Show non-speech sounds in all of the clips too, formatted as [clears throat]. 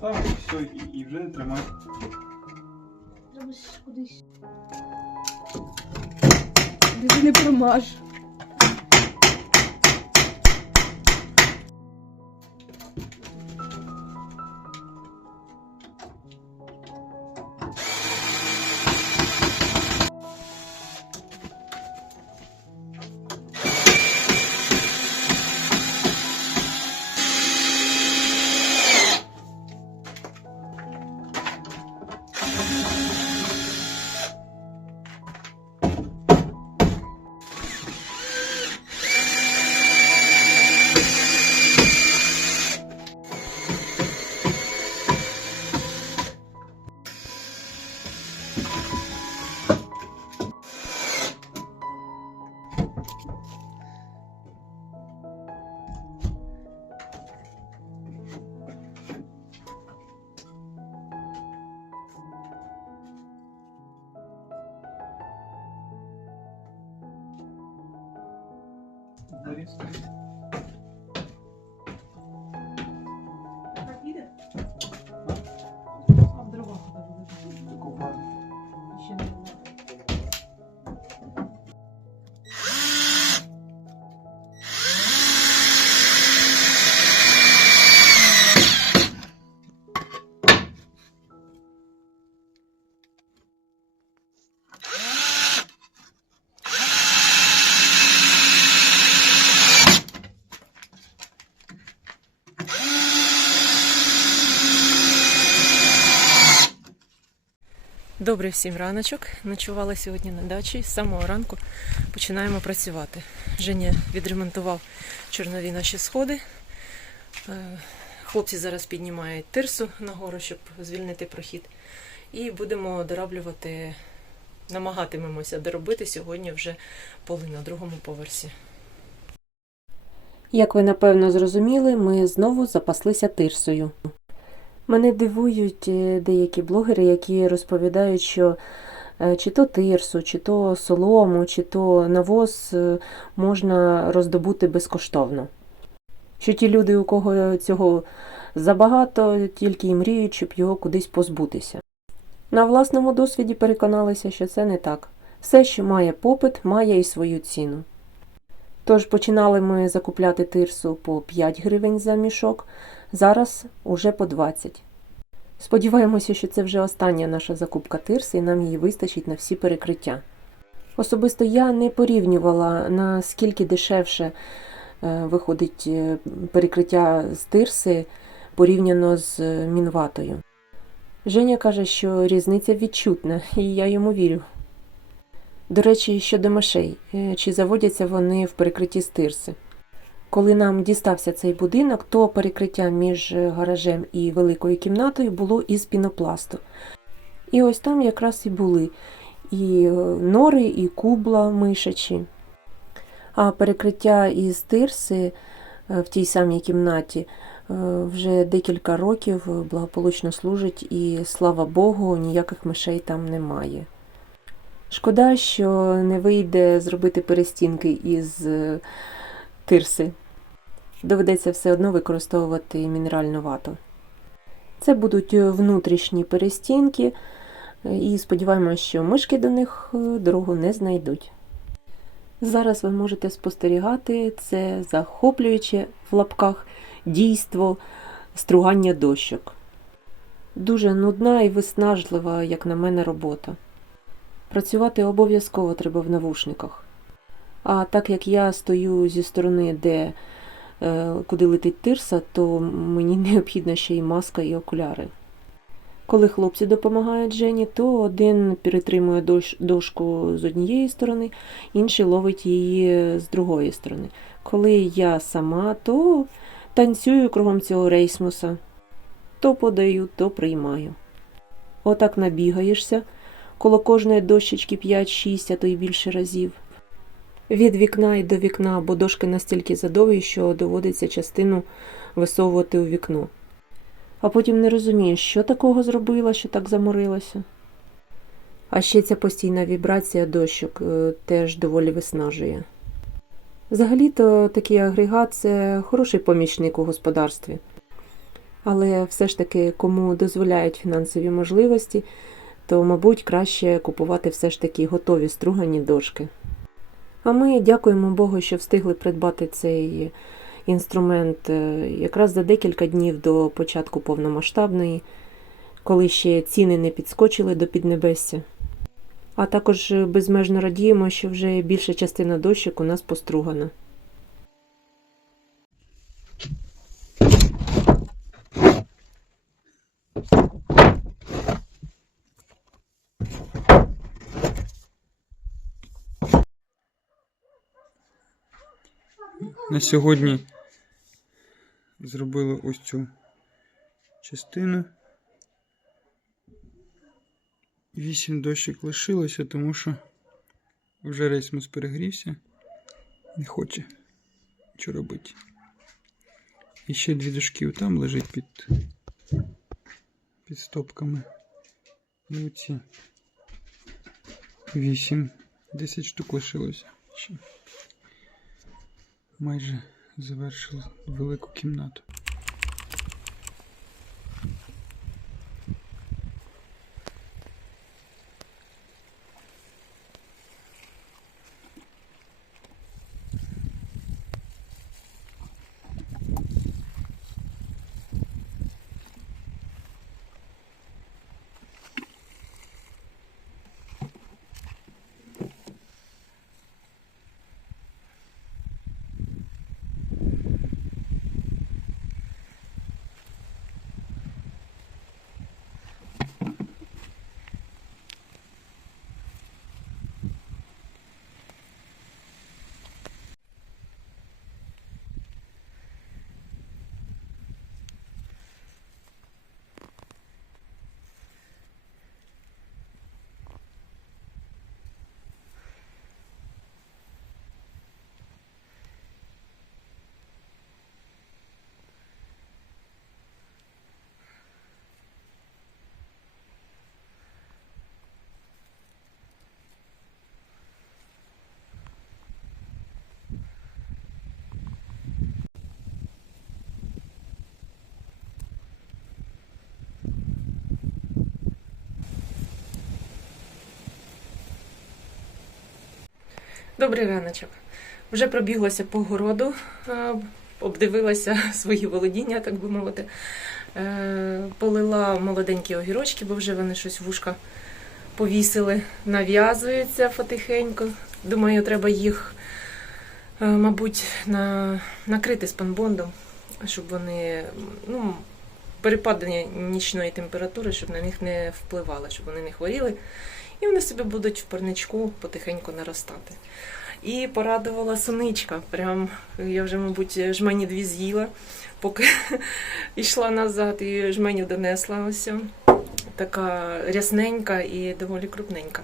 треба все, і, і вже тримай. Треба ж кудись. Ти не промаж. guys. Добрий всім раночок. Ночували сьогодні на дачі. З самого ранку починаємо працювати. Женя відремонтував чорнові наші сходи. Е, Хлопці зараз піднімають тирсу нагору, щоб звільнити прохід. І будемо дораблювати, намагатимемося доробити сьогодні вже поли на другому поверсі. Як ви напевно зрозуміли, ми знову запаслися тирсою. Мене дивують е, деякі блогери, які розповідають, що е, чи то тирсу, чи то солому, чи то навоз е, можна роздобути безкоштовно. Що ті люди, у кого цього забагато, тільки й мріють, щоб його кудись позбутися. На власному досвіді переконалися, що це не так. Все, що має попит, має і свою ціну. Тож починали ми закупляти тирсу по 5 гривень за мішок, зараз уже по 20. Сподіваємося, що це вже остання наша закупка тирси і нам її вистачить на всі перекриття. Особисто я не порівнювала, наскільки дешевше е, виходить е, перекриття з тирси порівняно з е, мінватою. Женя каже, що різниця відчутна, і я йому вірю. До речі, щодо мишей, чи заводяться вони в перекритті з тирси? Коли нам дістався цей будинок, то перекриття між гаражем і великою кімнатою було із пінопласту. І ось там якраз і були і е, нори, і кубла мишачі. А перекриття із тирси е, в тій самій кімнаті е, вже декілька років благополучно служить, і слава Богу, ніяких мишей там немає. Шкода, що не вийде зробити перестінки із е, тирси. Доведеться все одно використовувати мінеральну вату. Це будуть внутрішні перестінки, і сподіваємося, що мишки до них е, дорогу не знайдуть. Зараз ви можете спостерігати це захоплююче в лапках дійство стругання дощок. Дуже нудна і виснажлива, як на мене, робота. Працювати обов'язково треба в навушниках. А так як я стою зі сторони, де е, куди летить тирса, то мені [laughs] необхідна ще й маска і окуляри. Коли хлопці допомагають Жені, то один перетримує дошку з однієї сторони, інший ловить її з другої сторони. Коли я сама, то танцюю кругом цього рейсмуса, то подаю, то приймаю. Отак набігаєшся коло кожної дощечки 5-6, а то й більше разів. Від вікна й до вікна, бо дошки настільки задовгі, що доводиться частину висовувати у вікно. а потім не розумієш, що такого зробила, що так заморилася. А ще ця постійна вібрація дощок е, теж доволі виснажує. Взагалі-то такий агрегат це хороший помічник у господарстві. Але все ж таки, кому дозволяють фінансові можливості, то, мабуть, краще купувати все ж таки готові стругані дошки. А ми дякуємо Богу, що встигли придбати цей інструмент е, якраз за декілька днів до початку повномасштабної, коли ще ціни не підскочили до піднебесся. А також безмежно радіємо, що вже більша частина дощок у нас постругана. На сьогодні зробили ось цю частину. Вісім дощик лишилося, тому що вже рейсмус перегрівся. Не хоче що робити. І ще дві дошки там лежить під, під стопками. І оці вісім. Десять штук лишилося. Ще. Майже завершили велику кімнату. Добрий раночок. Вже пробіглася по городу, е, обдивилася [laughs] свої володіння, так би мовити. Е, Полила молоденькі огірочки, бо вже вони щось вушка повісили, нав'язуються потихеньку. Думаю, треба їх, е, мабуть, на... накрити спанбондом, щоб вони, ну, перепади нічної температури, щоб на них не впливало, щоб вони не хворіли. І вони собі будуть в парничку потихеньку наростати. І порадувала соничка. Прям я вже, мабуть, жмені дві з'їла, поки [laughs] йшла назад і жменю донесла. Ось. Така рясненька і доволі крупненька.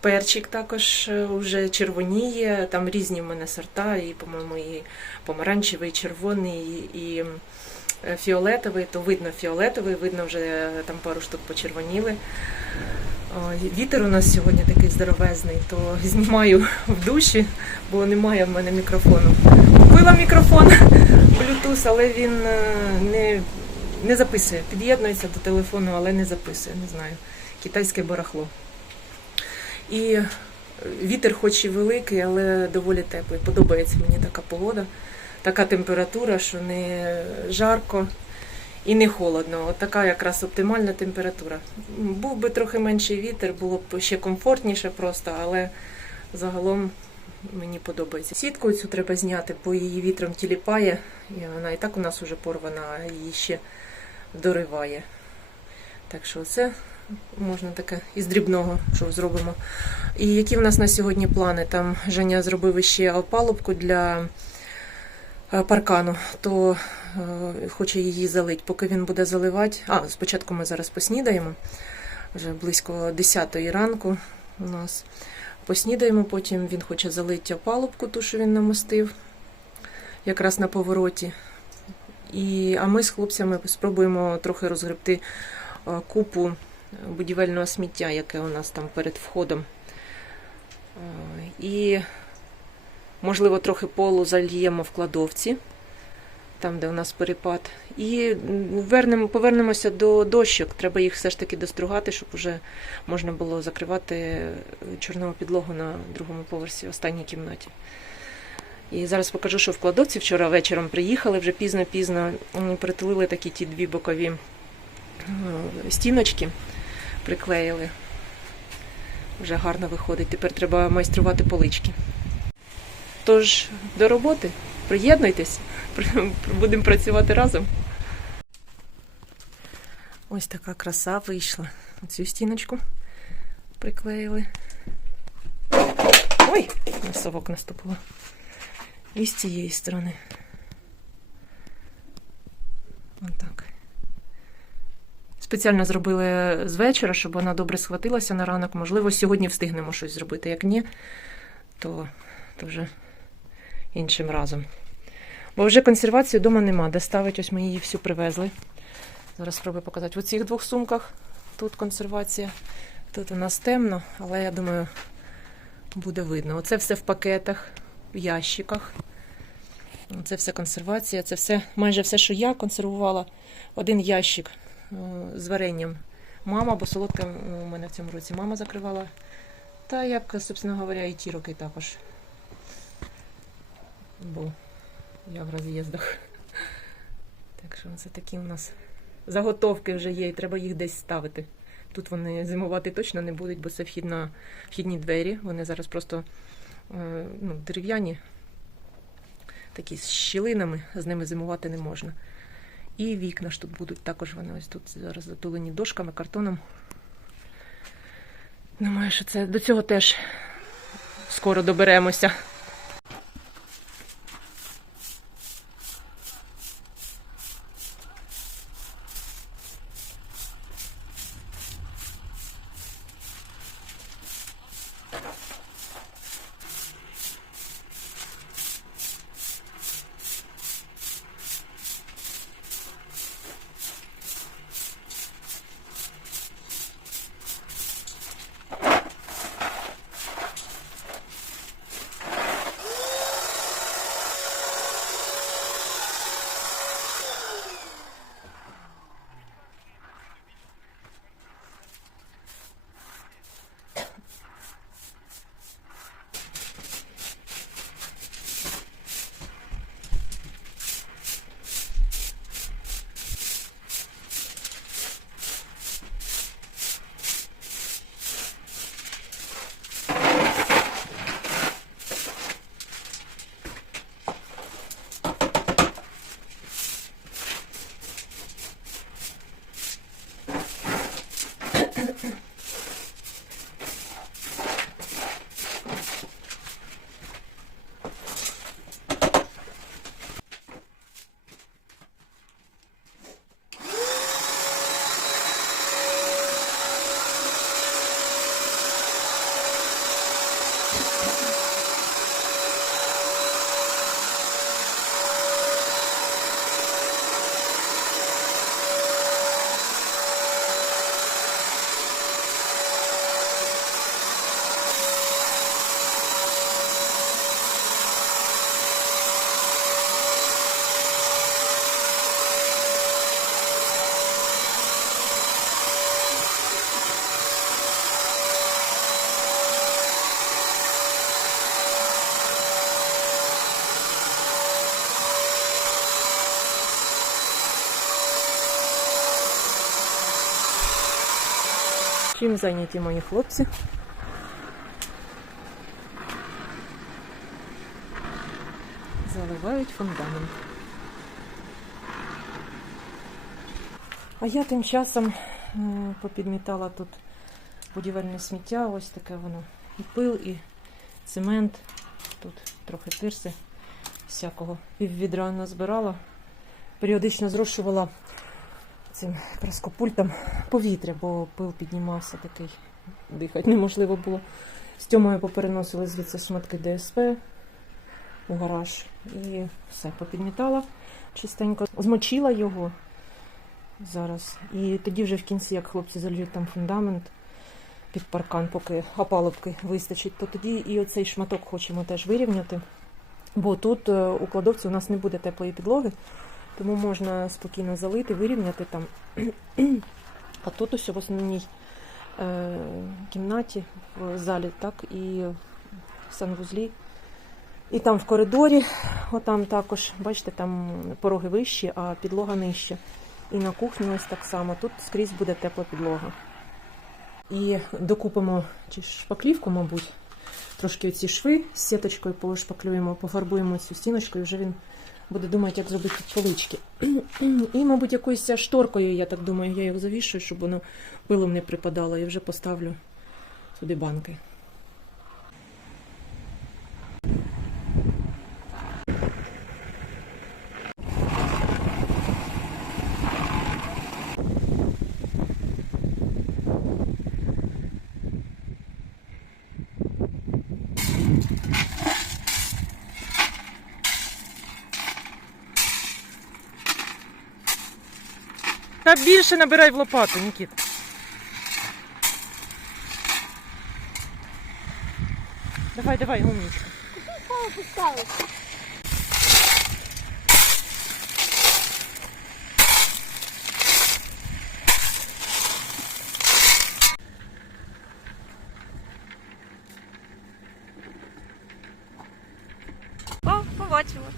Перчик також вже червоніє, там різні в мене сорта, і, по-моєму, і помаранчевий, і червоний, і е, фіолетовий, то видно фіолетовий, видно вже там пару штук почервоніли. Вітер у нас сьогодні такий здоровезний, то [laughs] знімаю в душі, бо немає в мене мікрофону. Купила мікрофон [laughs] Bluetooth, але він е, не, не записує. Під'єднується до телефону, але не записує. Не знаю. Китайське барахло. І е, вітер, хоч і великий, але доволі теплий. Подобається мені така погода, така температура, що не жарко. І не холодно. От така якраз оптимальна температура. Був би трохи менший вітер, було б ще комфортніше просто, але загалом мені подобається. Сітку цю треба зняти, бо її вітром тіліпає. І вона і так у нас вже порвана, а її ще дориває. Так що це можна таке із дрібного, що зробимо. І які в нас на сьогодні плани? Там Женя зробив ще опалубку для паркану, то е, хоче її залити. Поки він буде заливати. А, спочатку ми зараз поснідаємо. Вже близько 10 ранку у нас. Поснідаємо, потім він хоче залити опалубку, ту, що він намостив, якраз на повороті. І, а ми з хлопцями спробуємо трохи розгребти е, купу будівельного сміття, яке у нас там перед входом. Е, І, можливо, трохи полу зальємо в кладовці, там, де у нас перепад. І вернемо, повернемося до дощок. Треба їх все ж таки достругати, щоб вже можна було закривати е, чорнову підлогу на другому поверсі, останній кімнаті. І зараз покажу, що в кладовці вчора вечором приїхали вже пізно-пізно. Притулили такі ті дві бокові стіночки, приклеїли. Вже гарно виходить. Тепер треба майструвати полички. Тож, до роботи, приєднуйтесь, [laughs] будемо працювати разом. Ось така краса вийшла. Оцю стіночку приклеїли. Ой, на совок наступила. І з цієї сторони. Отак. Спеціально зробили з вечора, щоб вона добре схватилася на ранок. Можливо, сьогодні встигнемо щось зробити. Як ні, то, то вже іншим разом. Бо вже консервації вдома нема. Де ставить, ось ми її всю привезли. Зараз спробую показати. В цих двох сумках тут консервація. Тут у нас темно, але я думаю, буде видно. Оце все в пакетах, в ящиках. Це все консервація, це все, майже все, що я консервувала. Один ящик е, з варенням. Мама, бо солодка у мене в цьому році мама закривала. Та як, собственно говоря, і ті роки також. Бо я в роз'їздах. Так що це такі у нас заготовки вже є, і треба їх десь ставити. Тут вони зимувати точно не будуть, бо це вхідна, вхідні двері. Вони зараз просто е, ну, дерев'яні, такі з щілинами, з ними зимувати не можна. І вікна ж тут будуть також вони ось тут зараз затулені дошками, картоном. Думаю, що це до цього теж скоро доберемося. Чим зайняті мої хлопці? Заливають фундамент. А я тим часом попідмітала тут будівельне сміття, ось таке воно. І пил, і цемент. Тут трохи тирси всякого. Пів відра назбирала. Періодично зрошувала цим праскопультом повітря, бо пил піднімався такий, дихати неможливо було. З Тьомою попереносили звідси шматки ДСП, у гараж. І все, попідмітала чистенько, змочила його зараз. І тоді вже в кінці, як хлопці зальють там фундамент під паркан, поки опалубки вистачить, то тоді і оцей шматок хочемо теж вирівняти. Бо тут е, у кладовці у нас не буде теплої підлоги, тому можна спокійно залити, вирівняти там. [clears throat] А тут ось в основній е, кімнаті, в залі, так, і в санвузлі. І там в коридорі, отам також, бачите, там пороги вищі, а підлога нижча. І на кухні ось так само. Тут скрізь буде тепла підлога. І докупимо чи шпаклівку, мабуть, трошки ці шви з сіточкою пошпаклюємо, пофарбуємо цю стіночку, і вже він буде думати, як зробити полички. [clears throat] І, мабуть, якоюсь шторкою, я так думаю, я його завішую, щоб воно пилом не припадало, і вже поставлю туди банки. більше набирай в лопату, Нікіт. Давай, давай, умничка. Мама поставила. О, побачила.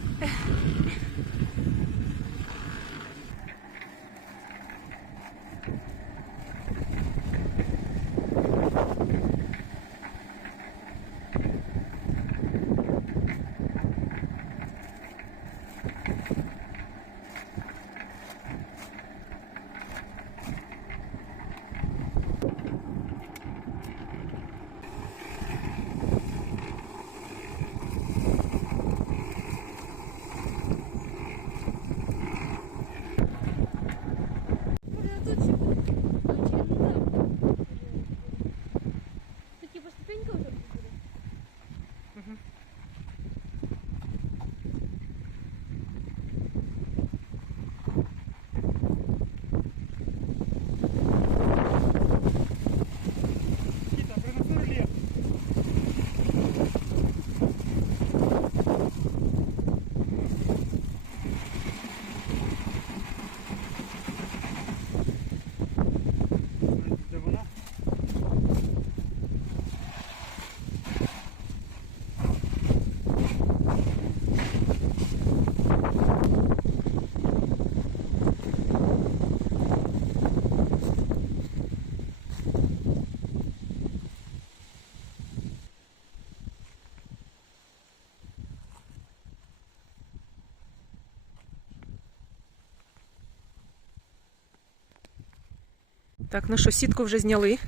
Так, ну що, сітку вже зняли.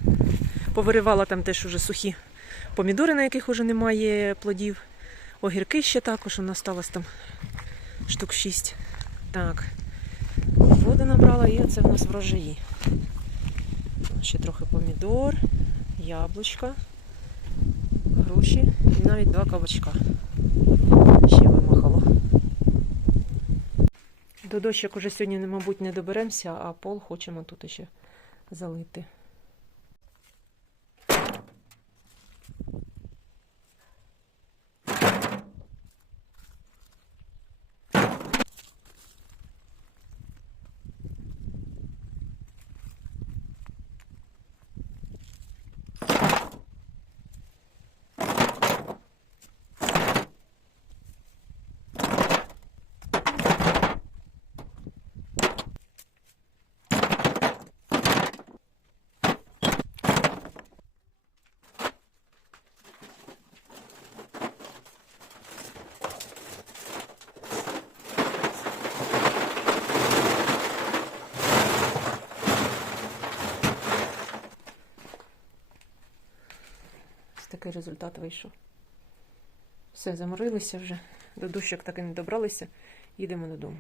Повиривала там теж уже сухі помідори, на яких вже немає плодів. Огірки ще також, у нас сталося там штук 6. Так. Воду набрала і оце в нас врожаї. Ще трохи помідор, яблучка, груші і навіть два кабачка. Ще вимахало. До дощок уже сьогодні, мабуть, не доберемося, а пол хочемо тут ще залити. Такий результат вийшов. Все, заморилися вже. До дощок так і не добралися. Їдемо додому.